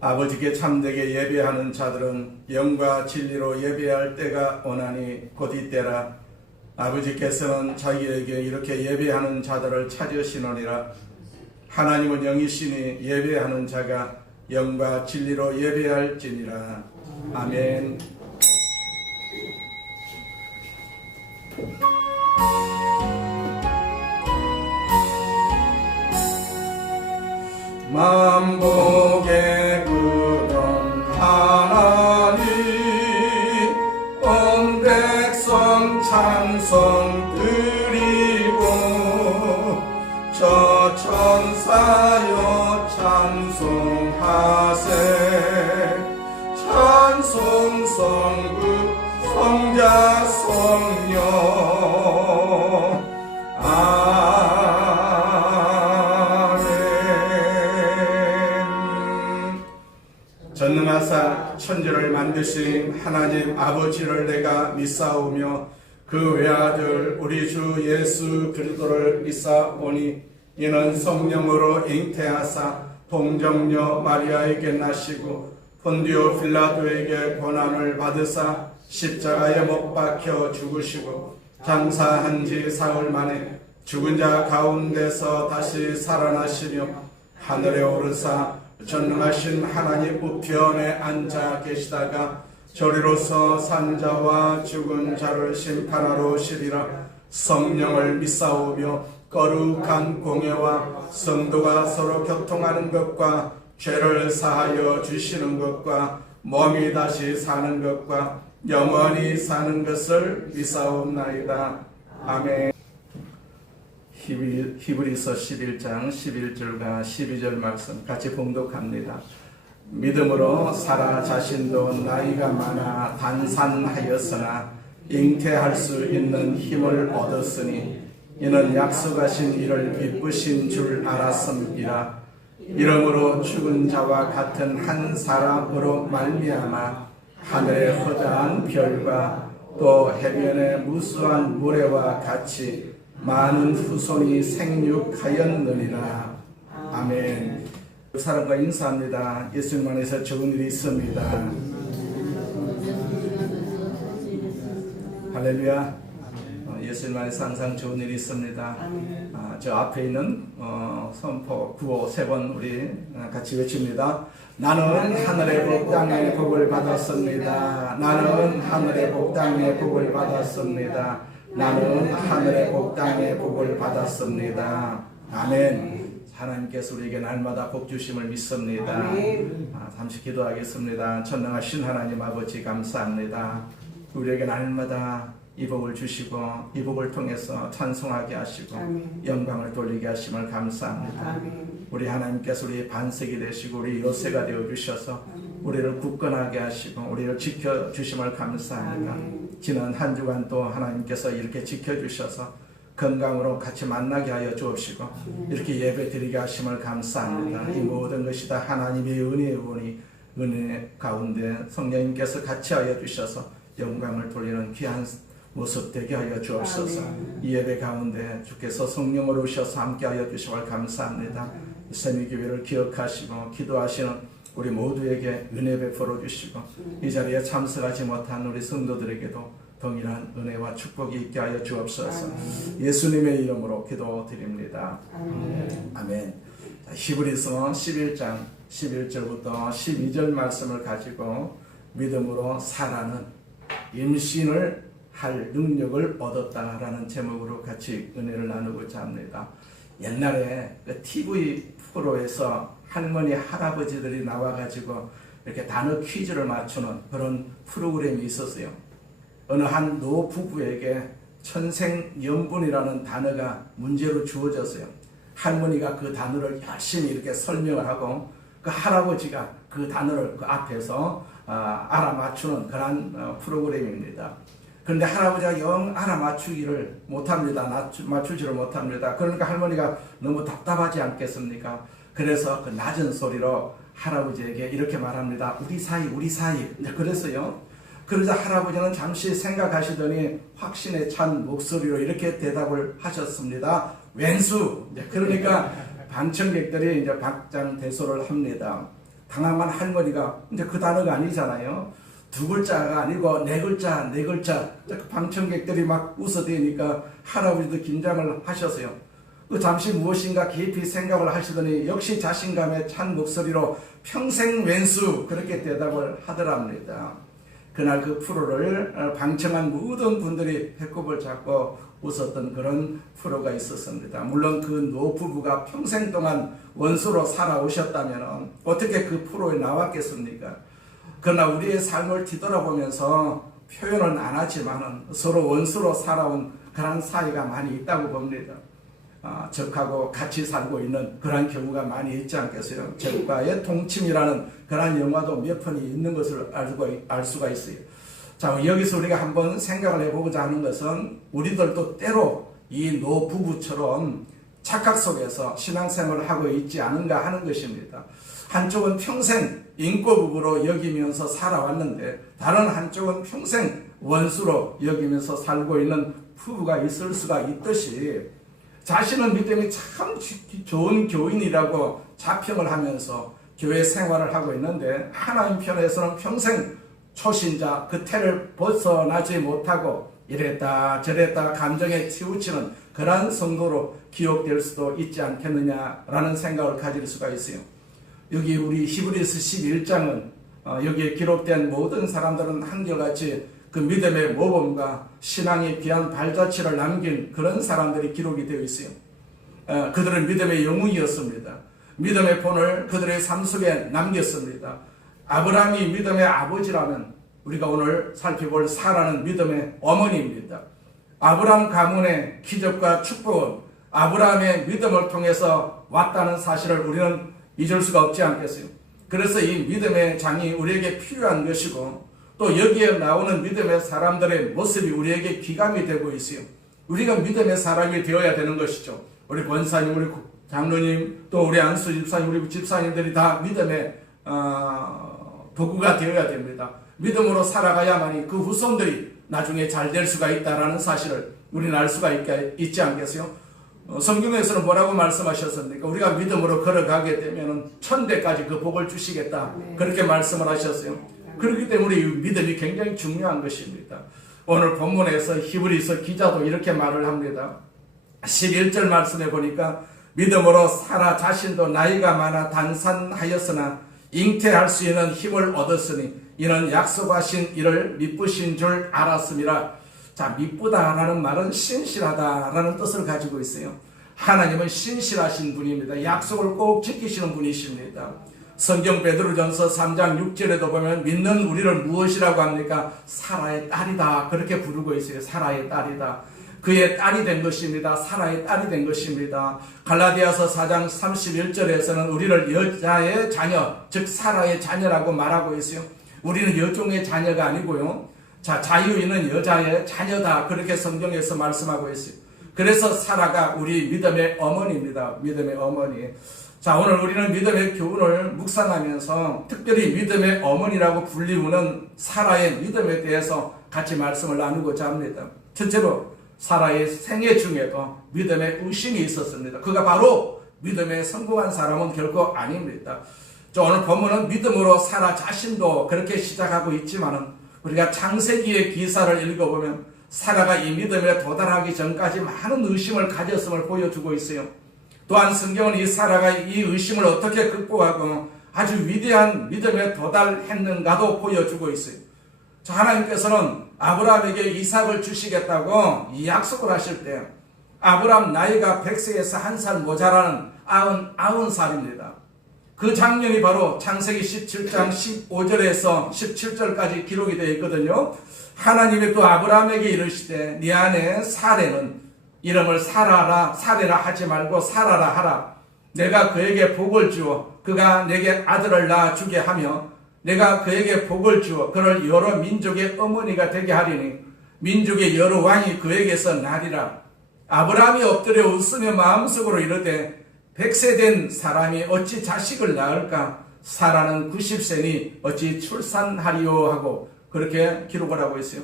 아버지께 참되게 예배하는 자들은 영과 진리로 예배할 때가 오나니 곧 이때라. 아버지께서는 자기에게 이렇게 예배하는 자들을 찾으시느니라. 하나님은 영이시니 예배하는 자가 영과 진리로 예배할지니라. 아멘. 만복의 근원 하나님, 온 백성 찬송 드리고 저 천사여 찬송하세. 찬송 성부 성자 성령 전능하사 천지를 만드신 하나님 아버지를 내가 믿사오며 그 외아들 우리 주 예수 그리스도를 믿사오니 이는 성령으로 잉태하사 동정녀 마리아에게 나시고 본디오 빌라도에게 고난을 받으사 십자가에 못 박혀 죽으시고 장사한 지 사흘 만에 죽은 자 가운데서 다시 살아나시며 하늘에 오르사 전능하신 하나님 우편에 앉아 계시다가 저리로서 산자와 죽은 자를 심판하러 오시리라. 성령을 믿사오며 거룩한 공예와 성도가 서로 교통하는 것과 죄를 사하여 주시는 것과 몸이 다시 사는 것과 영원히 사는 것을 믿사옵나이다. 아멘. 히브리서 11장 11절과 12절 말씀 같이 봉독합니다. 믿음으로 사라 자신도 나이가 많아 단산하였으나 잉태할 수 있는 힘을 얻었으니 이는 약속하신 이를 기쁘신 줄 알았음이라. 이러므로 죽은 자와 같은 한 사람으로 말미암아 하늘의 허다한 별과 또 해변의 무수한 모래와 같이 많은 후손이 생육하였느니라. 아멘. 사람과 인사합니다. 예수님 안에서 좋은 일이 있습니다. 할렐루야. 예수님 안에서 항상 좋은 일이 있습니다. 저 앞에 있는 선포 구호 세 번 우리 같이 외칩니다. 나는 하늘의 복 땅의 복을 받았습니다. 나는 하늘의 복 땅의 복을 받았습니다. 나는 하늘의 복 땅의 복을 받았습니다. 아멘. 하나님께서 우리에게 날마다 복 주심을 믿습니다. 잠시 기도하겠습니다. 전능하신 하나님 아버지 감사합니다. 우리에게 날마다 이 복을 주시고 이 복을 통해서 찬송하게 하시고 영광을 돌리게 하심을 감사합니다. 우리 하나님께서 우리 반석이 되시고 우리 요새가 되어 주셔서 우리를 굳건하게 하시고 우리를 지켜주심을 감사합니다. 지난 한 주간 또 하나님께서 이렇게 지켜주셔서 건강으로 같이 만나게 하여 주옵시고 이렇게 예배 드리게 하심을 감사합니다. 이 모든 것이 다 하나님의 은혜 가운데 성령님께서 같이 하여 주셔서 영광을 돌리는 귀한 모습 되게 하여 주옵소서. 이 예배 가운데 주께서 성령으로 오셔서 함께 하여 주심을 감사합니다. 세미교회를 기억하시고 기도하시는 우리 모두에게 은혜 베풀어 주시고 이 자리에 참석하지 못한 우리 성도들에게도 동일한 은혜와 축복이 있게 하여 주옵소서. 예수님의 이름으로 기도드립니다. 아멘. 히브리서 11장 11절부터 12절 말씀을 가지고 믿음으로 사라는 임신을 할 능력을 얻었다라는 제목으로 같이 은혜를 나누고자 합니다. 옛날에 TV 프로에서 할머니 할아버지들이 나와가지고 이렇게 단어 퀴즈를 맞추는 그런 프로그램이 있었어요. 어느 한 노 부부에게 천생연분이라는 단어가 문제로 주어졌어요. 할머니가 그 단어를 열심히 이렇게 설명을 하고 그 할아버지가 그 단어를 그 앞에서 알아맞추는 그런 프로그램입니다. 그런데 할아버지가 영 알아맞추지를 못합니다. 맞추지를 못합니다. 그러니까 할머니가 너무 답답하지 않겠습니까? 그래서 그 낮은 소리로 할아버지에게 이렇게 말합니다. 우리 사이. 그랬어요. 그러자 할아버지는 잠시 생각하시더니 확신에 찬 목소리로 이렇게 대답을 하셨습니다. 왼수. 그러니까 방청객들이 이제 박장대소를 합니다. 당황한 할머니가 이제 그 단어가 아니잖아요. 두 글자가 아니고 네 글자. 그 방청객들이 막 웃어대니까 할아버지도 긴장을 하셨어요. 그 잠시 무엇인가 깊이 생각을 하시더니 역시 자신감에 찬 목소리로 평생 왼수 그렇게 대답을 하더랍니다. 그날 그 프로를 방청한 모든 분들이 배꼽을 잡고 웃었던 그런 프로가 있었습니다. 물론 그 노부부가 평생 동안 원수로 살아오셨다면 어떻게 그 프로에 나왔겠습니까? 그러나 우리의 삶을 뒤돌아보면서 표현은 안 하지만 서로 원수로 살아온 그런 사이가 많이 있다고 봅니다. 적하고 같이 살고 있는 그런 경우가 많이 있지 않겠어요? 적과의 동침이라는 그런 영화도 몇 편이 있는 것을 알 수가 있어요. 자, 여기서 우리가 한번 생각을 해보고자 하는 것은 우리들도 때로 이 노부부처럼 착각 속에서 신앙생활을 하고 있지 않은가 하는 것입니다. 한쪽은 평생 인꼬부부로 여기면서 살아왔는데 다른 한쪽은 평생 원수로 여기면서 살고 있는 부부가 있을 수가 있듯이 자신은 믿음이 참 좋은 교인이라고 자평을 하면서 교회 생활을 하고 있는데 하나님 편에서는 평생 초신자 그 태를 벗어나지 못하고 이랬다 저랬다 감정에 치우치는 그러한 성도로 기억될 수도 있지 않겠느냐라는 생각을 가질 수가 있어요. 여기 우리 히브리서 11장은 여기에 기록된 모든 사람들은 한결같이 그 믿음의 모범과 신앙의 귀한 발자취를 남긴 그런 사람들이 기록이 되어 있어요. 그들은 믿음의 영웅이었습니다. 믿음의 본을 그들의 삶 속에 남겼습니다. 아브라함이 믿음의 아버지라면 우리가 오늘 살펴볼 사라는 믿음의 어머니입니다. 아브라함 가문의 기적과 축복은 아브라함의 믿음을 통해서 왔다는 사실을 우리는 잊을 수가 없지 않겠어요? 그래서 이 믿음의 장이 우리에게 필요한 것이고 또 여기에 나오는 믿음의 사람들의 모습이 우리에게 귀감이 되고 있어요. 우리가 믿음의 사람이 되어야 되는 것이죠. 우리 권사님, 우리 장로님, 또 우리 안수 집사님, 우리 집사님들이 다 믿음의 도구가 되어야 됩니다. 믿음으로 살아가야만이 그 후손들이 나중에 잘 될 수가 있다는 사실을 우리는 알 수가 있지 않겠어요? 성경에서는 뭐라고 말씀하셨습니까? 우리가 믿음으로 걸어가게 되면 천대까지 그 복을 주시겠다. 그렇게 말씀을 하셨어요. 그렇기 때문에 이 믿음이 굉장히 중요한 것입니다. 오늘 본문에서 히브리서 기자도 이렇게 말을 합니다. 11절 말씀에 보니까 믿음으로 사라 자신도 나이가 많아 단산하였으나 잉태할 수 있는 힘을 얻었으니 이는 약속하신 이를 미쁘신 줄 알았음이라. 자, 미쁘다라는 말은 신실하다라는 뜻을 가지고 있어요. 하나님은 신실하신 분입니다. 약속을 꼭 지키시는 분이십니다. 성경 베드로전서 3장 6절에도 보면 믿는 우리를 무엇이라고 합니까? 사라의 딸이다 그렇게 부르고 있어요. 사라의 딸이다. 그의 딸이 된 것입니다. 사라의 딸이 된 것입니다. 갈라디아서 4장 31절에서는 우리를 여자의 자녀, 즉 사라의 자녀라고 말하고 있어요. 우리는 여종의 자녀가 아니고요. 자, 자유 있는 여자의 자녀다 그렇게 성경에서 말씀하고 있어요. 그래서 사라가 우리 믿음의 어머니입니다. 믿음의 어머니. 자, 오늘 우리는 믿음의 교훈을 묵상하면서 특별히 믿음의 어머니라고 불리우는 사라의 믿음에 대해서 같이 말씀을 나누고자 합니다. 첫째로 사라의 생애 중에도 믿음의 의심이 있었습니다. 그가 바로 믿음에 성공한 사람은 결코 아닙니다. 오늘 본문은 믿음으로 사라 자신도 그렇게 시작하고 있지만은 우리가 창세기의 기사를 읽어보면 사라가 이 믿음에 도달하기 전까지 많은 의심을 가졌음을 보여주고 있어요. 또한 성경은 이 사라가 이 의심을 어떻게 극복하고 아주 위대한 믿음에 도달했는가도 보여주고 있어요. 자, 하나님께서는 아브라함에게 이삭을 주시겠다고 이 약속을 하실 때 아브라함 나이가 100세에서 1살 모자라는 90살입니다. 그 장면이 바로 창세기 17장 15절에서 17절까지 기록이 되어 있거든요. 하나님이 또 아브라함에게 이르시되 네 아내 사레는 이름을 사레라 하지 말고 사라라 하라. 내가 그에게 복을 주어 그가 내게 아들을 낳아 주게 하며 내가 그에게 복을 주어 그를 여러 민족의 어머니가 되게 하리니 민족의 여러 왕이 그에게서 나리라. 아브라함이 엎드려 웃으며 마음속으로 이르되 100세 된 사람이 어찌 자식을 낳을까? 사라는 90세니 어찌 출산하리요 하고 그렇게 기록을 하고 있어요.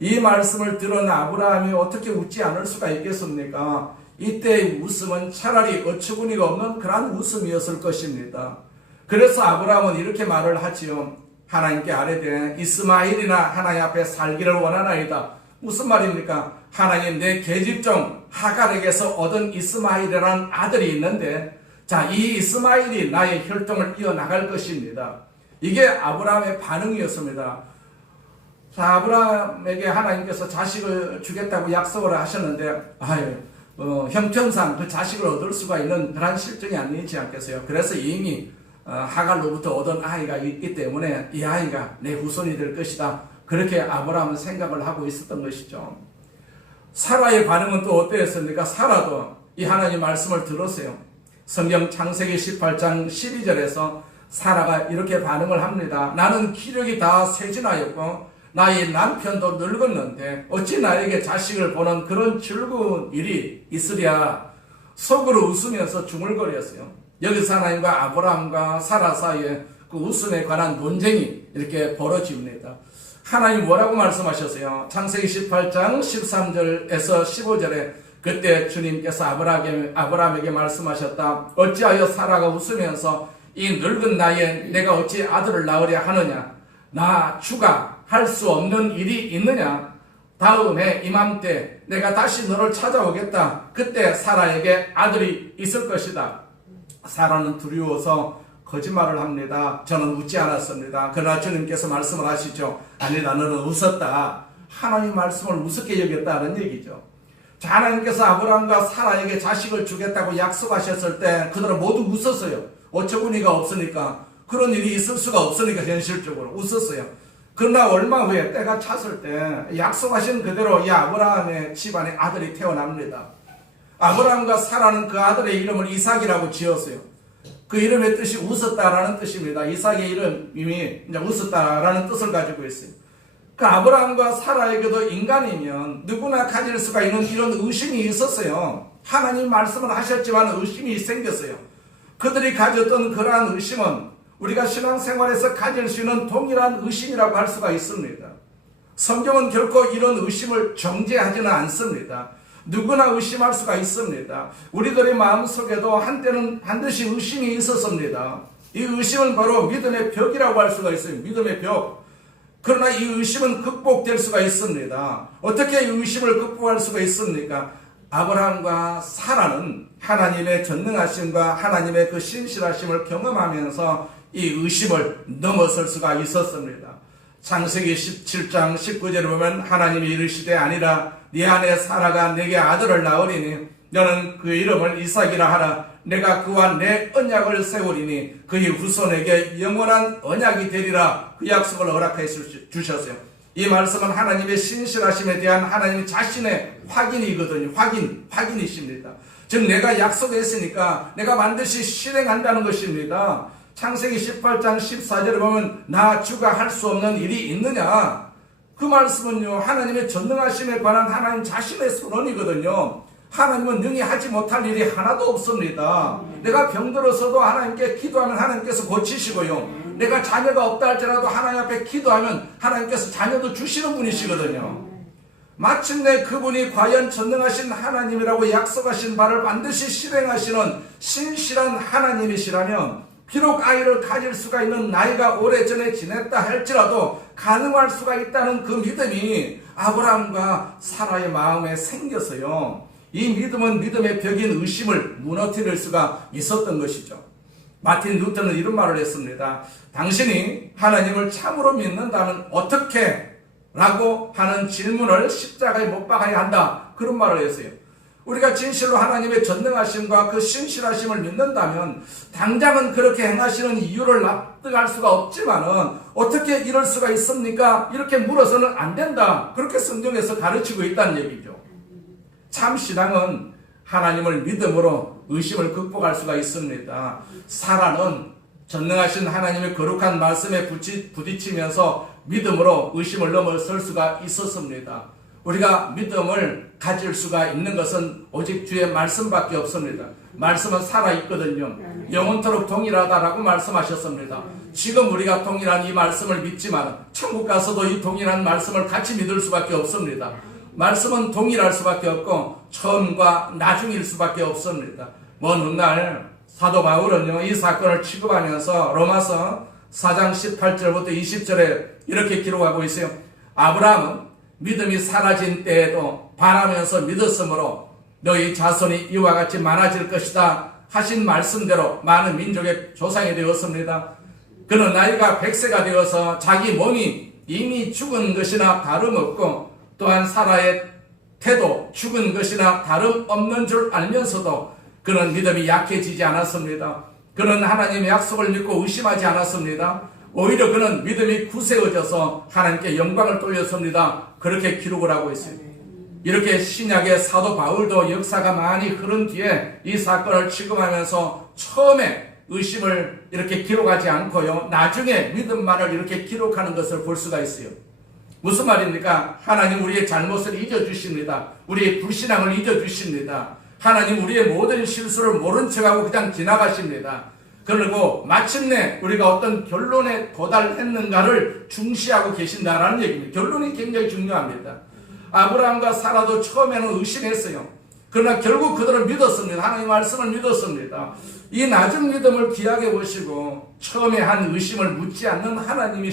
이 말씀을 들은 아브라함이 어떻게 웃지 않을 수가 있겠습니까? 이때의 웃음은 차라리 어처구니가 없는 그런 웃음이었을 것입니다. 그래서 아브라함은 이렇게 말을 하지요. 하나님께 아뢰되 이스마엘이나 하나님 앞에 살기를 원하나이다. 무슨 말입니까? 하나님, 내 계집종 하갈에게서 얻은 이스마엘이라는 아들이 있는데, 자, 이 이스마엘이 나의 혈통을 이어나갈 것입니다. 이게 아브라함의 반응이었습니다. 자, 아브라함에게 하나님께서 자식을 주겠다고 약속을 하셨는데, 형편상 그 자식을 얻을 수가 있는 그런 실정이 아니지 않겠어요? 그래서 이미 하갈로부터 얻은 아이가 있기 때문에 이 아이가 내 후손이 될 것이다. 그렇게 아브라함은 생각을 하고 있었던 것이죠. 사라의 반응은 또 어땠습니까? 사라도 이 하나님 말씀을 들었어요. 성경 창세기 18장 12절에서 사라가 이렇게 반응을 합니다. 나는 기력이 다 쇠진하였고 나의 남편도 늙었는데 어찌 나에게 자식을 보는 그런 즐거운 일이 있으랴. 속으로 웃으면서 중얼거렸어요. 여기서 하나님과 아브라함과 사라 사이에 그 웃음에 관한 논쟁이 이렇게 벌어집니다. 하나님 뭐라고 말씀하셨어요? 창세기 18장 13절에서 15절에 그때 주님께서 아브라함에게 말씀하셨다. 어찌하여 사라가 웃으면서 이 늙은 나이에 내가 어찌 아들을 낳으려 하느냐? 나 주가 할 수 없는 일이 있느냐? 다음에 이맘때 내가 다시 너를 찾아오겠다. 그때 사라에게 아들이 있을 것이다. 사라는 두려워서 거짓말을 합니다. 저는 웃지 않았습니다. 그러나 주님께서 말씀을 하시죠. 아니다, 너는 웃었다. 하나님 말씀을 우습게 여겼다는 얘기죠. 자, 하나님께서 아브라함과 사라에게 자식을 주겠다고 약속하셨을 때 그들은 모두 웃었어요. 어처구니가 없으니까, 그런 일이 있을 수가 없으니까 현실적으로 웃었어요. 그러나 얼마 후에 때가 찼을 때 약속하신 그대로 이 아브라함의 집안에 아들이 태어납니다. 아브라함과 사라는 그 아들의 이름을 이삭이라고 지었어요. 그 이름의 뜻이 웃었다라는 뜻입니다. 이삭의 이름이 이제 웃었다라는 뜻을 가지고 있어요. 그 아브라함과 사라에게도 인간이면 누구나 가질 수가 있는 이런 의심이 있었어요. 하나님 말씀을 하셨지만 의심이 생겼어요. 그들이 가졌던 그러한 의심은 우리가 신앙생활에서 가질 수 있는 동일한 의심이라고 할 수가 있습니다. 성경은 결코 이런 의심을 정죄하지는 않습니다. 누구나 의심할 수가 있습니다. 우리들의 마음속에도 한때는 반드시 의심이 있었습니다. 이 의심은 바로 믿음의 벽이라고 할 수가 있어요. 믿음의 벽. 그러나 이 의심은 극복될 수가 있습니다. 어떻게 이 의심을 극복할 수가 있습니까? 아브라함과 사라는 하나님의 전능하심과 하나님의 그 신실하심을 경험하면서 이 의심을 넘어설 수가 있었습니다. 창세기 17장 19절에 보면 하나님이 이르시되 아니라 네 아내 사라가 내게 아들을 낳으리니 너는 그 이름을 이삭이라 하라. 내가 그와 내 언약을 세우리니 그의 후손에게 영원한 언약이 되리라. 그 약속을 허락해 주셨어요. 이 말씀은 하나님의 신실하심에 대한 하나님 자신의 확인이거든요. 확인이십니다. 즉 내가 약속했으니까 내가 반드시 실행한다는 것입니다. 창세기 18장 14절에 보면 나 주가 할 수 없는 일이 있느냐? 그 말씀은요, 하나님의 전능하심에 관한 하나님 자신의 선언이거든요. 하나님은 능히 하지 못할 일이 하나도 없습니다. 내가 병들어서도 하나님께 기도하면 하나님께서 고치시고요. 내가 자녀가 없다 할지라도 하나님 앞에 기도하면 하나님께서 자녀도 주시는 분이시거든요. 마침내 그분이 과연 전능하신 하나님이라고 약속하신 바를 반드시 실행하시는 신실한 하나님이시라면 비록 아이를 가질 수가 있는 나이가 오래전에 지냈다 할지라도 가능할 수가 있다는 그 믿음이 아브라함과 사라의 마음에 생겨서요. 이 믿음은 믿음의 벽인 의심을 무너뜨릴 수가 있었던 것이죠. 마틴 루터는 이런 말을 했습니다. 당신이 하나님을 참으로 믿는다면 어떻게? 라고 하는 질문을 십자가에 못 박아야 한다. 그런 말을 했어요. 우리가 진실로 하나님의 전능하심과 그 신실하심을 믿는다면 당장은 그렇게 행하시는 이유를 납득할 수가 없지만은 어떻게 이럴 수가 있습니까? 이렇게 물어서는 안 된다. 그렇게 성경에서 가르치고 있다는 얘기죠. 참 신앙은 하나님을 믿음으로 의심을 극복할 수가 있습니다. 사라는 전능하신 하나님의 거룩한 말씀에 부딪히면서 믿음으로 의심을 넘어설 수가 있었습니다. 우리가 믿음을 가질 수가 있는 것은 오직 주의 말씀밖에 없습니다. 말씀은 살아있거든요. 영원토록 동일하다라고 말씀하셨습니다. 지금 우리가 동일한 이 말씀을 믿지만 천국 가서도 이 동일한 말씀을 같이 믿을 수밖에 없습니다. 말씀은 동일할 수밖에 없고 처음과 나중일 수밖에 없습니다. 먼 훗날 사도 바울은요, 이 사건을 취급하면서 로마서 4장 18절부터 20절에 이렇게 기록하고 있어요. 아브라함은 믿음이 사라진 때에도 바라면서 믿었으므로 너희 자손이 이와 같이 많아질 것이다 하신 말씀대로 많은 민족의 조상이 되었습니다. 그는 나이가 100세가 되어서 자기 몸이 이미 죽은 것이나 다름없고 또한 사라의 태도 죽은 것이나 다름없는 줄 알면서도 그는 믿음이 약해지지 않았습니다. 그는 하나님의 약속을 믿고 의심하지 않았습니다. 오히려 그는 믿음이 굳세어져서 하나님께 영광을 돌렸습니다. 그렇게 기록을 하고 있어요. 이렇게 신약의 사도 바울도 역사가 많이 흐른 뒤에 이 사건을 취급하면서 처음에 의심을 이렇게 기록하지 않고요, 나중에 믿음만을 이렇게 기록하는 것을 볼 수가 있어요. 무슨 말입니까? 하나님 우리의 잘못을 잊어주십니다. 우리의 불신앙을 잊어주십니다. 하나님 우리의 모든 실수를 모른 척하고 그냥 지나가십니다. 그리고 마침내 우리가 어떤 결론에 도달했는가를 중시하고 계신다라는 얘기입니다. 결론이 굉장히 중요합니다. 아브라함과 사라도 처음에는 의심했어요. 그러나 결국 그들은 믿었습니다. 하나님의 말씀을 믿었습니다. 이 낮은 믿음을 귀하게 보시고 처음에 한 의심을 묻지 않는 하나님의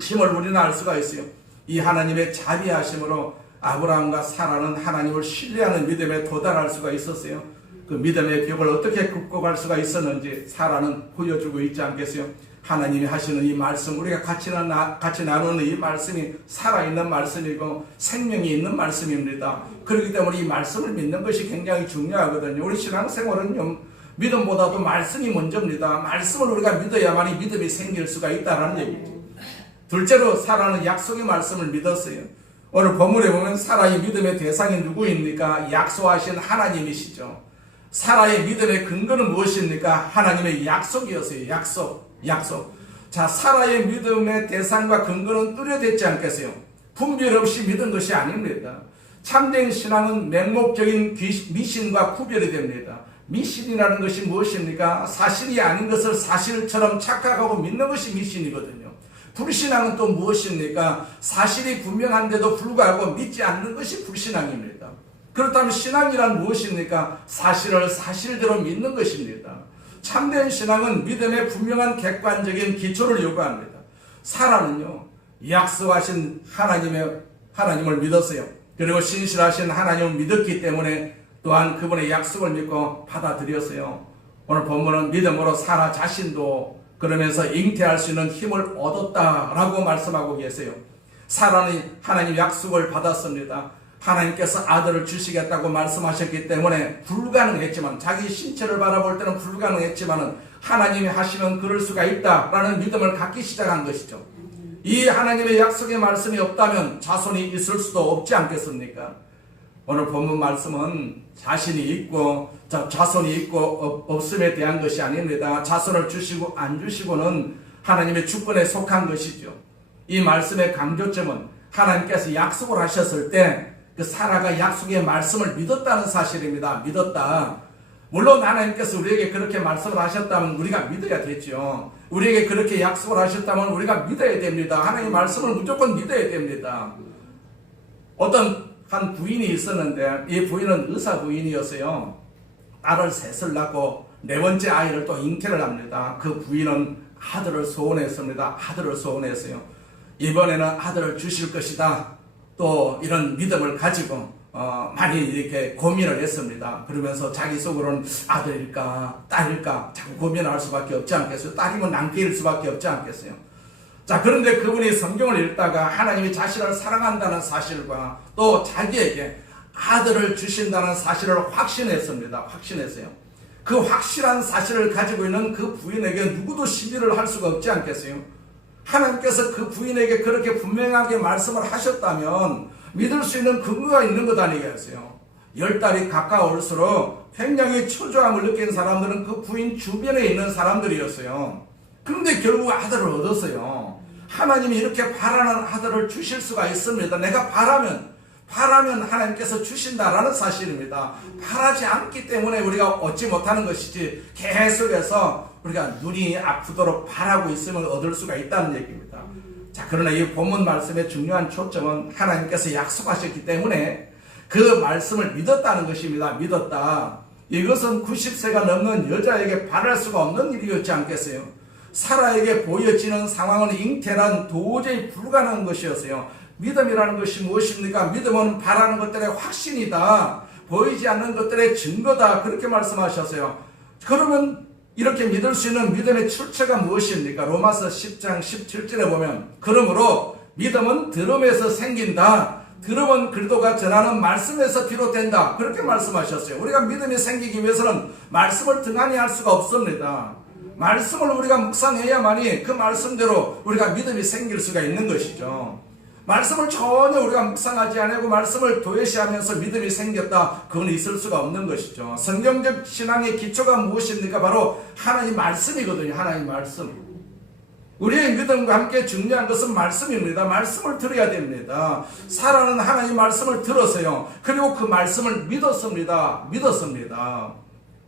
힘을 우리는 알 수가 있어요. 이 하나님의 자비하심으로 아브라함과 사라는 하나님을 신뢰하는 믿음에 도달할 수가 있었어요. 그 믿음의 벽을 어떻게 극복할 수가 있었는지 사라는 보여주고 있지 않겠어요? 하나님이 하시는 이 말씀, 우리가 같이 나누는 이 말씀이 살아있는 말씀이고 생명이 있는 말씀입니다. 그렇기 때문에 이 말씀을 믿는 것이 굉장히 중요하거든요. 우리 신앙생활은요, 믿음보다도 말씀이 먼저입니다. 말씀을 우리가 믿어야만이 믿음이 생길 수가 있다는 얘기죠. 둘째로 사라는 약속의 말씀을 믿었어요. 오늘 본문에 보면 사라의 믿음의 대상이 누구입니까? 약속하신 하나님이시죠. 사라의 믿음의 근거는 무엇입니까? 하나님의 약속이었어요. 약속. 자, 사라의 믿음의 대상과 근거는 뚜렷했지 않겠어요? 분별 없이 믿은 것이 아닙니다. 참된 신앙은 맹목적인 미신과 구별이 됩니다. 미신이라는 것이 무엇입니까? 사실이 아닌 것을 사실처럼 착각하고 믿는 것이 미신이거든요. 불신앙은 또 무엇입니까? 사실이 분명한데도 불구하고 믿지 않는 것이 불신앙입니다. 그렇다면 신앙이란 무엇입니까? 사실을 사실대로 믿는 것입니다. 참된 신앙은 믿음의 분명한 객관적인 기초를 요구합니다. 사라는요, 약속하신 하나님을 믿었어요. 그리고 신실하신 하나님을 믿었기 때문에 또한 그분의 약속을 믿고 받아들였어요. 오늘 본문은 믿음으로 사라 자신도 그러면서 잉태할 수 있는 힘을 얻었다라고 말씀하고 계세요. 사라는 하나님 약속을 받았습니다. 하나님께서 아들을 주시겠다고 말씀하셨기 때문에 불가능했지만, 자기 신체를 바라볼 때는 불가능했지만 하나님이 하시면 그럴 수가 있다라는 믿음을 갖기 시작한 것이죠. 이 하나님의 약속의 말씀이 없다면 자손이 있을 수도 없지 않겠습니까? 오늘 본문 말씀은 자신이 있고 자손이 있고 없음에 대한 것이 아닙니다. 자손을 주시고 안 주시고는 하나님의 주권에 속한 것이죠. 이 말씀의 강조점은 하나님께서 약속을 하셨을 때 그 사라가 약속의 말씀을 믿었다는 사실입니다. 믿었다. 물론 하나님께서 우리에게 그렇게 말씀을 하셨다면 우리가 믿어야 되죠. 우리에게 그렇게 약속을 하셨다면 우리가 믿어야 됩니다. 하나님의 말씀을 무조건 믿어야 됩니다. 어떤 한 부인이 있었는데 이 부인은 의사 부인이었어요. 딸을 셋을 낳고 네 번째 아이를 또 잉태를 합니다. 그 부인은 아들을 소원했습니다. 아들을 소원했어요. 이번에는 아들을 주실 것이다. 또 이런 믿음을 가지고 많이 이렇게 고민을 했습니다. 그러면서 자기 속으로는 아들일까 딸일까 자꾸 고민할 수밖에 없지 않겠어요? 딸이면 낭패일 수밖에 없지 않겠어요? 자, 그런데 그분이 성경을 읽다가 하나님이 자신을 사랑한다는 사실과 또 자기에게 아들을 주신다는 사실을 확신했습니다. 확신했어요. 그 확실한 사실을 가지고 있는 그 부인에게 누구도 시비를 할 수가 없지 않겠어요? 하나님께서 그 부인에게 그렇게 분명하게 말씀을 하셨다면 믿을 수 있는 근거가 있는 것 아니겠어요? 10달이 가까울수록 굉장히 초조함을 느낀 사람들은 그 부인 주변에 있는 사람들이었어요. 그런데 결국 아들을 얻었어요. 하나님이 이렇게 바라는 아들을 주실 수가 있습니다. 내가 바라면 하나님께서 주신다라는 사실입니다. 바라지 않기 때문에 우리가 얻지 못하는 것이지, 계속해서 우리가 눈이 아프도록 바라고 있으면 얻을 수가 있다는 얘기입니다. 자, 그러나 이 본문 말씀의 중요한 초점은 하나님께서 약속하셨기 때문에 그 말씀을 믿었다는 것입니다. 믿었다. 이것은 90세가 넘는 여자에게 바랄 수가 없는 일이었지 않겠어요? 사라에게 보여지는 상황은 잉태란 도저히 불가능한 것이었어요. 믿음이라는 것이 무엇입니까? 믿음은 바라는 것들의 확신이다. 보이지 않는 것들의 증거다. 그렇게 말씀하셨어요. 그러면 이렇게 믿을 수 있는 믿음의 출처가 무엇입니까? 로마서 10장 17절에 보면 그러므로 믿음은 들음에서 생긴다. 들음은 그리스도가 전하는 말씀에서 비롯된다. 그렇게 말씀하셨어요. 우리가 믿음이 생기기 위해서는 말씀을 등한히 할 수가 없습니다. 말씀을 우리가 묵상해야만이 그 말씀대로 우리가 믿음이 생길 수가 있는 것이죠. 말씀을 전혀 우리가 묵상하지 않고 말씀을 도외시하면서 믿음이 생겼다. 그건 있을 수가 없는 것이죠. 성경적 신앙의 기초가 무엇입니까? 바로 하나님 말씀이거든요. 하나님 말씀. 우리의 믿음과 함께 중요한 것은 말씀입니다. 말씀을 들어야 됩니다. 사라는 하나님 말씀을 들었어요. 그리고 그 말씀을 믿었습니다.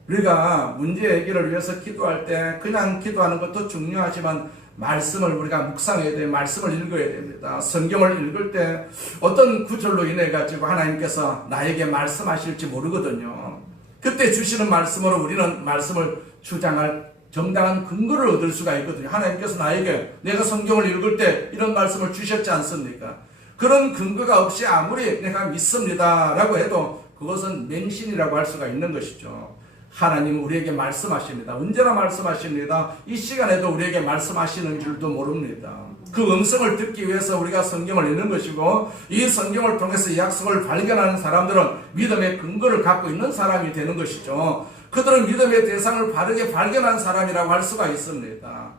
우리가 문제 해결을 위해서 기도할 때 그냥 기도하는 것도 중요하지만 말씀을 우리가 묵상해야 돼요. 말씀을 읽어야 됩니다. 성경을 읽을 때 어떤 구절로 인해 가지고 하나님께서 나에게 말씀하실지 모르거든요. 그때 주시는 말씀으로 우리는 말씀을 주장할 정당한 근거를 얻을 수가 있거든요. 하나님께서 나에게 내가 성경을 읽을 때 이런 말씀을 주셨지 않습니까? 그런 근거가 없이 아무리 내가 믿습니다 라고 해도 그것은 맹신이라고 할 수가 있는 것이죠. 하나님은 우리에게 말씀하십니다. 언제나 말씀하십니다. 이 시간에도 우리에게 말씀하시는 줄도 모릅니다. 그 음성을 듣기 위해서 우리가 성경을 읽는 것이고 이 성경을 통해서 약속을 발견하는 사람들은 믿음의 근거를 갖고 있는 사람이 되는 것이죠. 그들은 믿음의 대상을 바르게 발견한 사람이라고 할 수가 있습니다.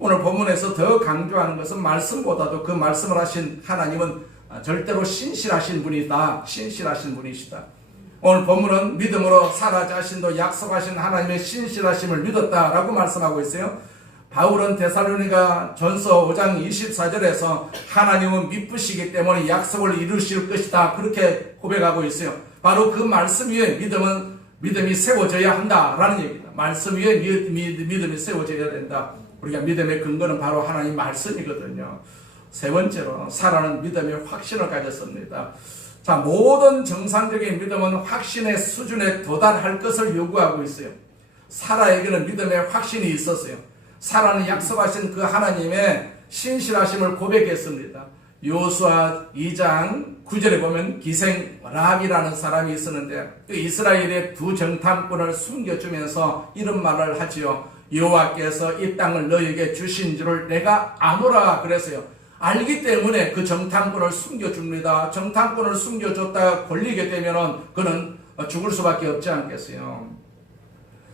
오늘 본문에서 더 강조하는 것은 말씀보다도 그 말씀을 하신 하나님은 절대로 신실하신 분이다. 신실하신 분이시다. 오늘 본문은 믿음으로 사라 자신도 약속하신 하나님의 신실하심을 믿었다라고 말씀하고 있어요. 바울은 데살로니가 전서 5장 24절에서 하나님은 미쁘시기 때문에 약속을 이루실 것이다. 그렇게 고백하고 있어요. 바로 그 말씀 위에 믿음이 세워져야 한다라는 얘기입니다. 말씀 위에 믿음이 세워져야 된다. 우리가 믿음의 근거는 바로 하나님 말씀이거든요. 세 번째로 사라는 믿음의 확신을 가졌습니다. 자, 모든 정상적인 믿음은 확신의 수준에 도달할 것을 요구하고 있어요. 사라에게는 믿음의 확신이 있었어요. 사라는 약속하신 그 하나님의 신실하심을 고백했습니다. 여호수아 2장 9절에 보면 기생 라합이라는 사람이 있었는데 그 이스라엘의 두 정탐꾼을 숨겨주면서 이런 말을 하지요. 여호와께서 이 땅을 너에게 주신 줄을 내가 아노라 그랬어요. 알기 때문에 그 정탐꾼을 숨겨줍니다. 정탐꾼을 숨겨줬다가 걸리게 되면은 그는 죽을 수밖에 없지 않겠어요.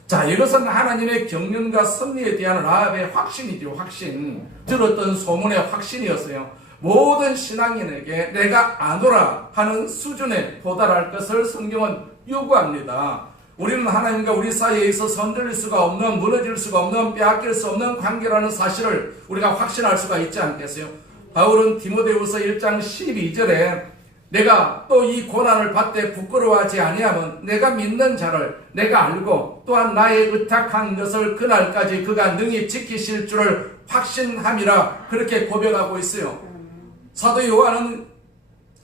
자, 이것은 하나님의 경륜과 섭리에 대한 라합의 확신이죠. 확신. 들었던 소문의 확신이었어요. 모든 신앙인에게 내가 아노라 하는 수준에 도달할 것을 성경은 요구합니다. 우리는 하나님과 우리 사이에 있어서 흔들릴 수가 없는, 무너질 수가 없는, 빼앗길 수 없는 관계라는 사실을 우리가 확신할 수가 있지 않겠어요? 바울은 디모데후서 1장 12절에 내가 또 이 고난을 받되 부끄러워하지 아니하면 내가 믿는 자를 내가 알고 또한 나의 의탁한 것을 그날까지 그가 능히 지키실 줄을 확신함이라 그렇게 고백하고 있어요. 사도 요한은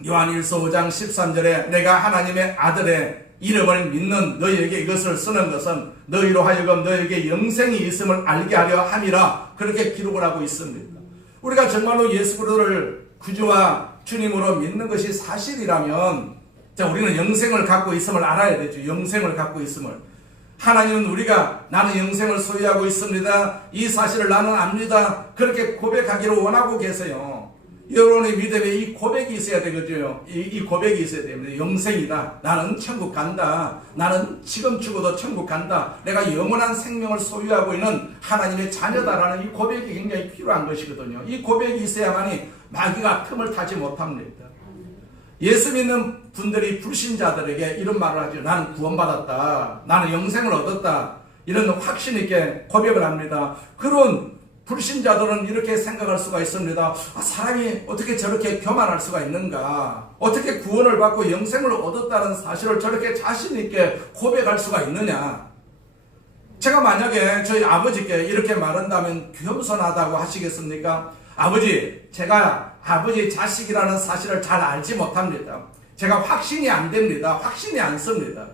요한일서 5장 13절에 내가 하나님의 아들의 이름을 믿는 너희에게 이것을 쓰는 것은 너희로 하여금 너희에게 영생이 있음을 알게 하려 함이라 그렇게 기록을 하고 있습니다. 우리가 정말로 예수 그리스도를 구주와 주님으로 믿는 것이 사실이라면 우리는 영생을 갖고 있음을 알아야 되죠. 영생을 갖고 있음을. 하나님은 우리가 나는 영생을 소유하고 있습니다. 이 사실을 나는 압니다. 그렇게 고백하기를 원하고 계세요. 여러분의 믿음에 이 고백이 있어야 되거든요. 이 고백이 있어야 됩니다. 영생이다. 나는 천국 간다. 나는 지금 죽어도 천국 간다. 내가 영원한 생명을 소유하고 있는 하나님의 자녀다라는 이 고백이 굉장히 필요한 것이거든요. 이 고백이 있어야만이 마귀가 틈을 타지 못합니다. 예수 믿는 분들이 불신자들에게 이런 말을 하죠. 나는 구원받았다. 나는 영생을 얻었다. 이런 확신 있게 고백을 합니다. 그런 불신자들은 이렇게 생각할 수가 있습니다. 사람이 어떻게 저렇게 교만할 수가 있는가? 어떻게 구원을 받고 영생을 얻었다는 사실을 저렇게 자신 있게 고백할 수가 있느냐? 제가 만약에 저희 아버지께 이렇게 말한다면 겸손하다고 하시겠습니까? 아버지, 제가 아버지 자식이라는 사실을 잘 알지 못합니다. 제가 확신이 안 됩니다. 확신이 안 섭니다.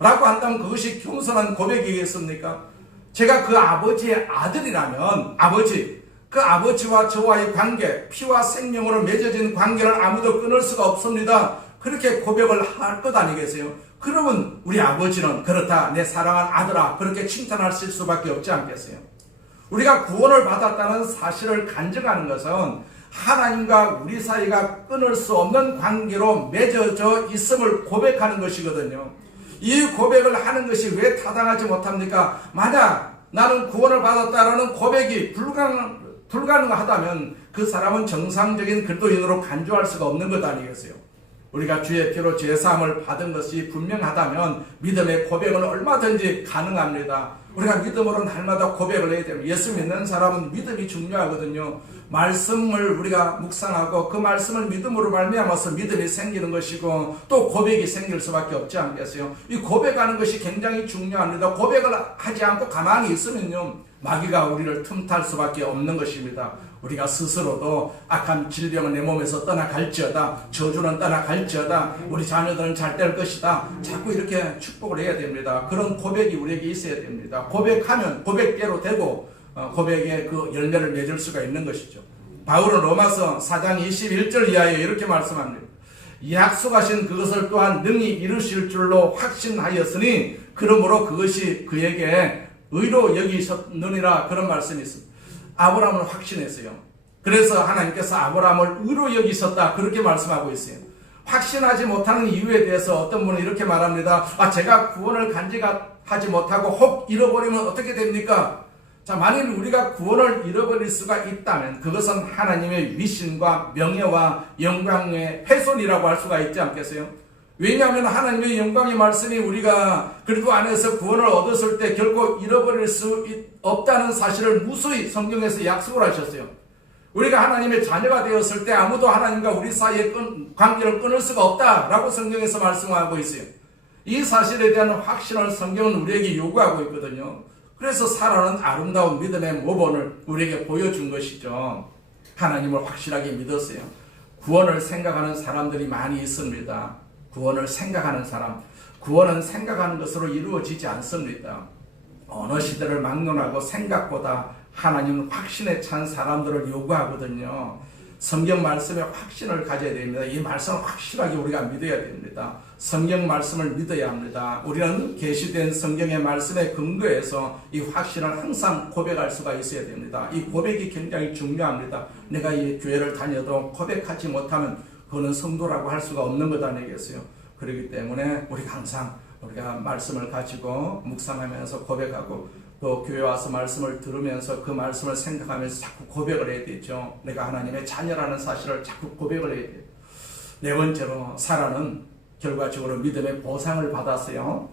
라고 한다면 그것이 겸손한 고백이겠습니까? 제가 그 아버지의 아들이라면 그 아버지와 저와의 관계, 피와 생명으로 맺어진 관계를 아무도 끊을 수가 없습니다. 그렇게 고백을 할 것 아니겠어요? 그러면 우리 아버지는 그렇다, 내 사랑한 아들아, 그렇게 칭찬하실 수밖에 없지 않겠어요? 우리가 구원을 받았다는 사실을 간증하는 것은 하나님과 우리 사이가 끊을 수 없는 관계로 맺어져 있음을 고백하는 것이거든요. 이 고백을 하는 것이 왜 타당하지 못합니까? 만약 나는 구원을 받았다라는 고백이 불가능하다면 그 사람은 정상적인 그리스도인으로 간주할 수가 없는 것 아니겠어요? 우리가 주의 피로 죄사함을 받은 것이 분명하다면 믿음의 고백은 얼마든지 가능합니다. 우리가 믿음으로 날마다 고백을 해야 됩니다. 예수 믿는 사람은 믿음이 중요하거든요. 말씀을 우리가 묵상하고 그 말씀을 믿음으로 말미암아서 믿음이 생기는 것이고 또 고백이 생길 수밖에 없지 않겠어요? 이 고백하는 것이 굉장히 중요합니다. 고백을 하지 않고 가만히 있으면요, 마귀가 우리를 틈탈 수밖에 없는 것입니다. 우리가 스스로도 악한 질병은 내 몸에서 떠나갈지어다, 저주는 떠나갈지어다, 우리 자녀들은 잘 될 것이다, 자꾸 이렇게 축복을 해야 됩니다. 그런 고백이 우리에게 있어야 됩니다. 고백하면 고백대로 되고 고백의 그 열매를 맺을 수가 있는 것이죠. 바울은 로마서 4장 21절 이하에 이렇게 말씀합니다. 약속하신 그것을 또한 능히 이루실 줄로 확신하였으니 그러므로 그것이 그에게 의로 여기셨느니라, 그런 말씀이 있습니다. 아브라함을 확신했어요. 그래서 하나님께서 아브라함을 의로 여기셨다, 그렇게 말씀하고 있어요. 확신하지 못하는 이유에 대해서 어떤 분은 이렇게 말합니다. 제가 구원을 간직하지 못하고 혹 잃어버리면 어떻게 됩니까? 자, 만일 우리가 구원을 잃어버릴 수가 있다면 그것은 하나님의 위신과 명예와 영광의 훼손이라고 할 수가 있지 않겠어요? 왜냐하면 하나님의 영광의 말씀이 우리가 그리스도 안에서 구원을 얻었을 때 결코 잃어버릴 수 없다는 사실을 무수히 성경에서 약속을 하셨어요. 우리가 하나님의 자녀가 되었을 때 아무도 하나님과 우리 사이의 관계를 끊을 수가 없다라고 성경에서 말씀하고 있어요. 이 사실에 대한 확신을 성경은 우리에게 요구하고 있거든요. 그래서 사라는 아름다운 믿음의 모범을 우리에게 보여준 것이죠. 하나님을 확실하게 믿었어요. 구원을 생각하는 사람들이 많이 있습니다. 구원을 생각하는 사람, 구원은 생각하는 것으로 이루어지지 않습니다. 어느 시대를 막론하고 생각보다 하나님은 확신에 찬 사람들을 요구하거든요. 성경 말씀에 확신을 가져야 됩니다. 이 말씀을 확실하게 우리가 믿어야 됩니다. 성경 말씀을 믿어야 합니다. 우리는 계시된 성경의 말씀에 근거해서 이 확신을 항상 고백할 수가 있어야 됩니다. 이 고백이 굉장히 중요합니다. 내가 이 교회를 다녀도 고백하지 못하면 그거는 성도라고 할 수가 없는 것 아니겠어요? 그렇기 때문에 우리가 항상 우리가 말씀을 가지고 묵상하면서 고백하고 또 교회 와서 말씀을 들으면서 그 말씀을 생각하면서 자꾸 고백을 해야 되죠. 내가 하나님의 자녀라는 사실을 자꾸 고백을 해야 돼요. 네 번째로 사라는 결과적으로 믿음의 보상을 받았어요.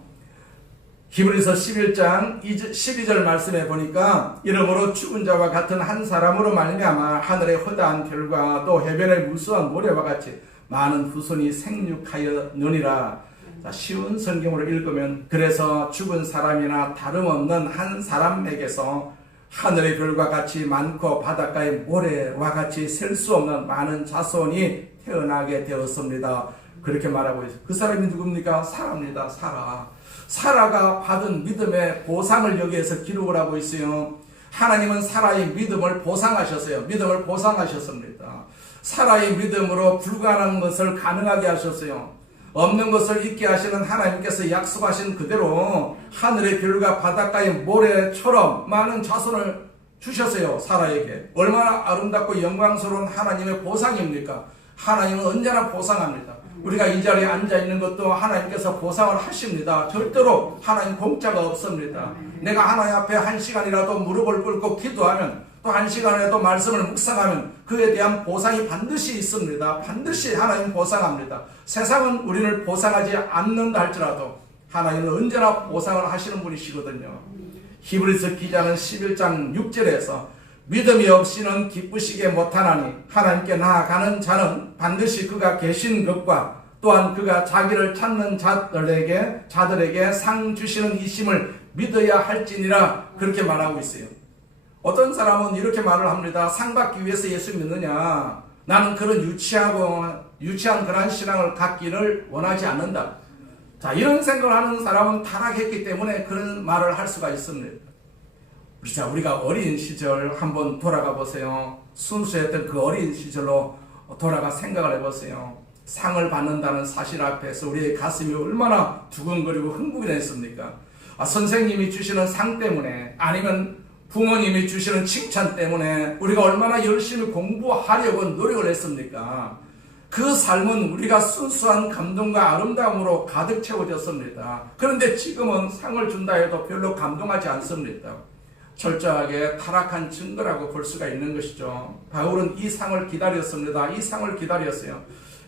히브리서 11장 12절 말씀에 보니까 이러므로 죽은 자와 같은 한 사람으로 말미암아 하늘의 허다한 별과 또 해변의 무수한 모래와 같이 많은 후손이 생육하였느니라. 쉬운 성경으로 읽으면 그래서 죽은 사람이나 다름없는 한 사람에게서 하늘의 별과 같이 많고 바닷가의 모래와 같이 셀 수 없는 많은 자손이 태어나게 되었습니다. 그렇게 말하고 있어요. 그 사람이 누굽니까? 사라입니다. 사라가 받은 믿음의 보상을 여기에서 기록을 하고 있어요. 하나님은 사라의 믿음을 보상하셨어요. 믿음을 보상하셨습니다. 사라의 믿음으로 불가능한 것을 가능하게 하셨어요. 없는 것을 있게 하시는 하나님께서 약속하신 그대로 하늘의 별과 바닷가의 모래처럼 많은 자손을 주셨어요. 사라에게. 얼마나 아름답고 영광스러운 하나님의 보상입니까? 하나님은 언제나 보상합니다. 우리가 이 자리에 앉아있는 것도 하나님께서 보상을 하십니다. 절대로 하나님 공짜가 없습니다. 내가 하나님 앞에 1시간이라도 무릎을 꿇고 기도하면 또 1시간에도 말씀을 묵상하면 그에 대한 보상이 반드시 있습니다. 반드시 하나님 보상합니다. 세상은 우리를 보상하지 않는다 할지라도 하나님은 언제나 보상을 하시는 분이시거든요. 히브리서 기자는 11장 6절에서 믿음이 없이는 기쁘시게 못하나니 하나님께 나아가는 자는 반드시 그가 계신 것과 또한 그가 자기를 찾는 자들에게 상 주시는 이심을 믿어야 할지니라, 그렇게 말하고 있어요. 어떤 사람은 이렇게 말을 합니다. 상 받기 위해서 예수 믿느냐? 나는 그런 유치한 그런 신앙을 갖기를 원하지 않는다. 자, 이런 생각을 하는 사람은 타락했기 때문에 그런 말을 할 수가 있습니다. 자, 우리가 어린 시절 한번 돌아가 보세요. 순수했던 그 어린 시절로 돌아가 생각을 해보세요. 상을 받는다는 사실 앞에서 우리의 가슴이 얼마나 두근거리고 흥분이 됐습니까? 선생님이 주시는 상 때문에, 아니면 부모님이 주시는 칭찬 때문에 우리가 얼마나 열심히 공부하려고 노력을 했습니까? 그 삶은 우리가 순수한 감동과 아름다움으로 가득 채워졌습니다. 그런데 지금은 상을 준다 해도 별로 감동하지 않습니다. 철저하게 타락한 증거라고 볼 수가 있는 것이죠. 바울은 이 상을 기다렸습니다. 이 상을 기다렸어요.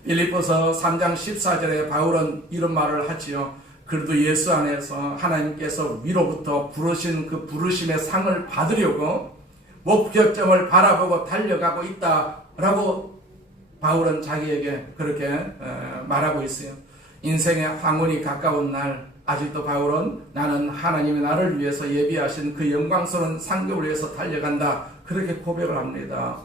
빌립보서 3장 14절에 바울은 이런 말을 하지요. 그래도 예수 안에서 하나님께서 위로부터 부르신 그 부르심의 상을 받으려고 목표점을 바라보고 달려가고 있다라고 바울은 자기에게 그렇게 말하고 있어요. 인생의 황혼이 가까운 날, 아직도 바울은 나는 하나님이 나를 위해서 예비하신 그 영광스러운 상급을 위해서 달려간다, 그렇게 고백을 합니다.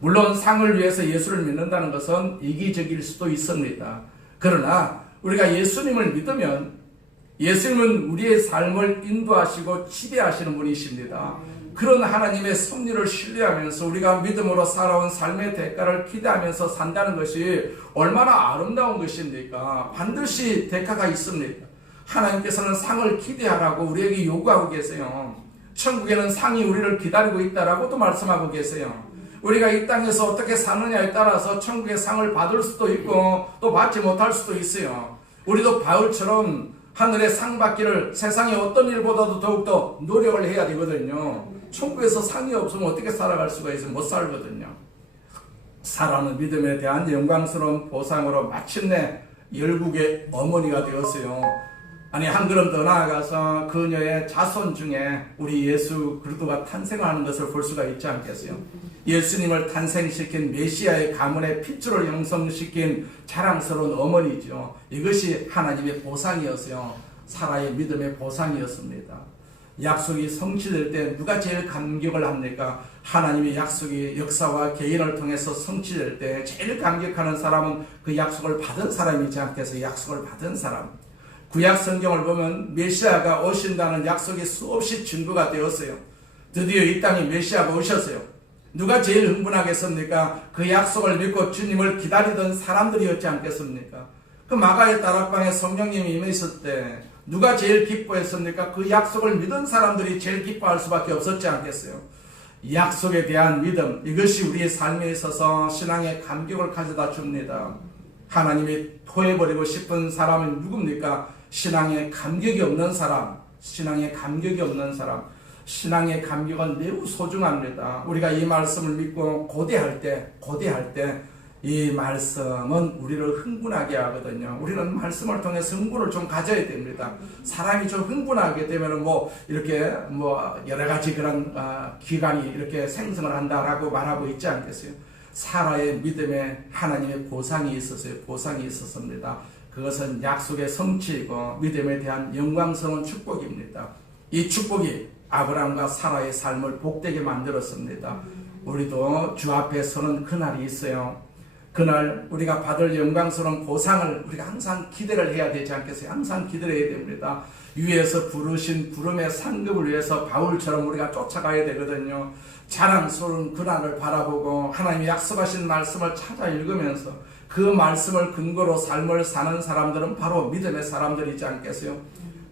물론 상을 위해서 예수를 믿는다는 것은 이기적일 수도 있습니다. 그러나 우리가 예수님을 믿으면 예수님은 우리의 삶을 인도하시고 지배하시는 분이십니다. 그런 하나님의 섭리를 신뢰하면서 우리가 믿음으로 살아온 삶의 대가를 기대하면서 산다는 것이 얼마나 아름다운 것입니까? 반드시 대가가 있습니다. 하나님께서는 상을 기대하라고 우리에게 요구하고 계세요. 천국에는 상이 우리를 기다리고 있다라고도 말씀하고 계세요. 우리가 이 땅에서 어떻게 사느냐에 따라서 천국의 상을 받을 수도 있고 또 받지 못할 수도 있어요. 우리도 바울처럼 하늘의 상 받기를 세상의 어떤 일보다도 더욱더 노력을 해야 되거든요. 천국에서 상이 없으면 어떻게 살아갈 수가 있어요? 못 살거든요. 살아는 믿음에 대한 영광스러운 보상으로 마침내 열국의 어머니가 되었어요. 아니, 한 걸음 더 나아가서 그녀의 자손 중에 우리 예수 그리스도가 탄생하는 것을 볼 수가 있지 않겠어요? 예수님을 탄생시킨 메시아의 가문의 핏줄을 형성시킨 자랑스러운 어머니죠. 이것이 하나님의 보상이었어요. 사라의 믿음의 보상이었습니다. 약속이 성취될 때 누가 제일 감격을 합니까? 하나님의 약속이 역사와 개인을 통해서 성취될 때 제일 감격하는 사람은 그 약속을 받은 사람이지 않겠어요? 약속을 받은 사람. 구약 성경을 보면 메시아가 오신다는 약속이 수없이 증거가 되었어요. 드디어 이 땅에 메시아가 오셨어요. 누가 제일 흥분하겠습니까? 그 약속을 믿고 주님을 기다리던 사람들이었지 않겠습니까? 그 마가의 다락방에 성령님이 임했을 때 누가 제일 기뻐했습니까? 그 약속을 믿은 사람들이 제일 기뻐할 수밖에 없었지 않겠어요? 약속에 대한 믿음, 이것이 우리의 삶에 있어서 신앙의 감격을 가져다 줍니다. 하나님이 토해버리고 싶은 사람은 누굽니까? 신앙의 감격이 없는 사람, 신앙의 감격이 없는 사람. 신앙의 감격은 매우 소중합니다. 우리가 이 말씀을 믿고 고대할 때 이 말씀은 우리를 흥분하게 하거든요. 우리는 말씀을 통해서 흥분을 좀 가져야 됩니다. 사람이 좀 흥분하게 되면 이렇게 여러 가지 그런 기관이 이렇게 생성을 한다라고 말하고 있지 않겠어요? 사라의 믿음에 하나님의 보상이 있었어요. 보상이 있었습니다. 그것은 약속의 성취이고 믿음에 대한 영광스러운 축복입니다. 이 축복이 아브라함과 사라의 삶을 복되게 만들었습니다. 우리도 주 앞에 서는 그날이 있어요. 그날 우리가 받을 영광스러운 보상을 우리가 항상 기대를 해야 되지 않겠어요? 항상 기대를 해야 됩니다. 위에서 부르신 부름의 상급을 위해서 바울처럼 우리가 쫓아가야 되거든요. 자랑스러운 그날을 바라보고 하나님이 약속하신 말씀을 찾아 읽으면서 그 말씀을 근거로 삶을 사는 사람들은 바로 믿음의 사람들이지 않겠어요?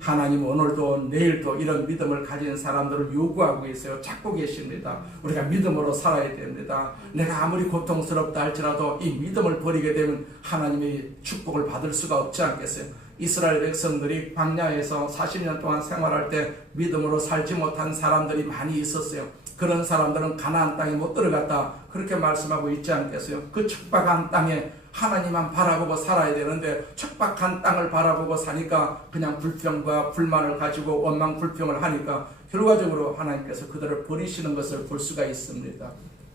하나님 오늘도 내일도 이런 믿음을 가진 사람들을 요구하고 있어요. 찾고 계십니다. 우리가 믿음으로 살아야 됩니다. 내가 아무리 고통스럽다 할지라도 이 믿음을 버리게 되면 하나님의 축복을 받을 수가 없지 않겠어요? 이스라엘 백성들이 광야에서 40년 동안 생활할 때 믿음으로 살지 못한 사람들이 많이 있었어요. 그런 사람들은 가나안 땅에 못 들어갔다, 그렇게 말씀하고 있지 않겠어요? 그 척박한 땅에 하나님만 바라보고 살아야 되는데 척박한 땅을 바라보고 사니까 그냥 불평과 불만을 가지고 원망 불평을 하니까 결과적으로 하나님께서 그들을 버리시는 것을 볼 수가 있습니다.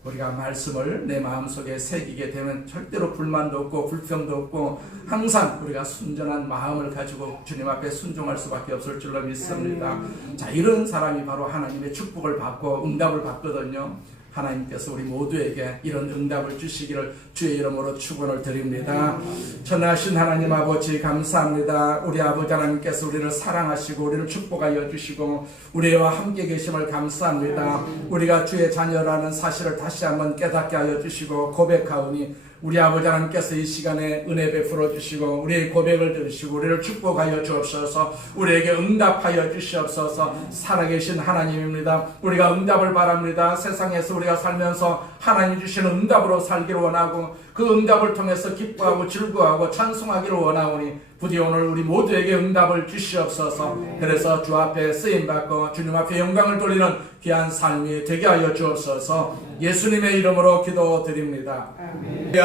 우리가 말씀을 내 마음속에 새기게 되면 절대로 불만도 없고 불평도 없고 항상 우리가 순전한 마음을 가지고 주님 앞에 순종할 수밖에 없을 줄로 믿습니다. 자, 이런 사람이 바로 하나님의 축복을 받고 응답을 받거든요. 하나님께서 우리 모두에게 이런 응답을 주시기를 주의 이름으로 축원을 드립니다. 전하신 하나님 아버지 감사합니다. 우리 아버지 하나님께서 우리를 사랑하시고 우리를 축복하여 주시고 우리와 함께 계심을 감사합니다. 우리가 주의 자녀라는 사실을 다시 한번 깨닫게 하여 주시고 고백하오니 우리 아버지 하나님께서 이 시간에 은혜 베풀어 주시고 우리의 고백을 들으시고 우리를 축복하여 주옵소서. 우리에게 응답하여 주시옵소서. 살아계신 하나님입니다. 우리가 응답을 바랍니다. 세상에서 우리가 살면서 하나님 주시는 응답으로 살기를 원하고 그 응답을 통해서 기뻐하고 즐거워하고 찬송하기를 원하오니 부디 오늘 우리 모두에게 응답을 주시옵소서. 그래서 주 앞에 쓰임받고 주님 앞에 영광을 돌리는 귀한 삶이 되게 하여 주옵소서. 예수님의 이름으로 기도드립니다.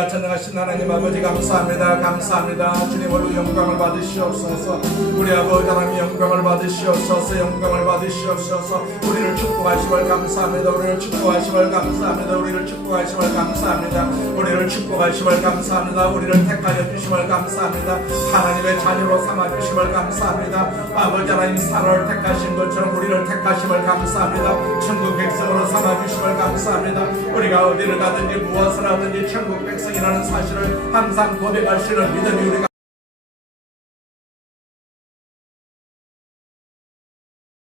전능하신 하나님 아버지 감사합니다. 감사합니다. 주님으로 영광을 받으시옵소서. 우리 아버지 하나님 영광을 받으시옵소서. 영광을 받으시옵소서. 우리를 축복하심을 감사합니다. 우리를 축복하심을 감사합니다. 우리를 축복하심을 감사합니다. 우리를 축복하심을 감사합니다. 우리를 택하여 주심을 감사합니다. 하나님의 자녀로 삼아주심을 감사합니다. 아버지 하나님 사라를 택하신 것처럼 우리를 택하심을 감사합니다. 천국 백성으로 삼아주심을 감사합니다. 우리가 어디를 가든지 무엇을 하든지 천국 백성이라는 사실을 항상 고백할 수 있는 믿음이 우리가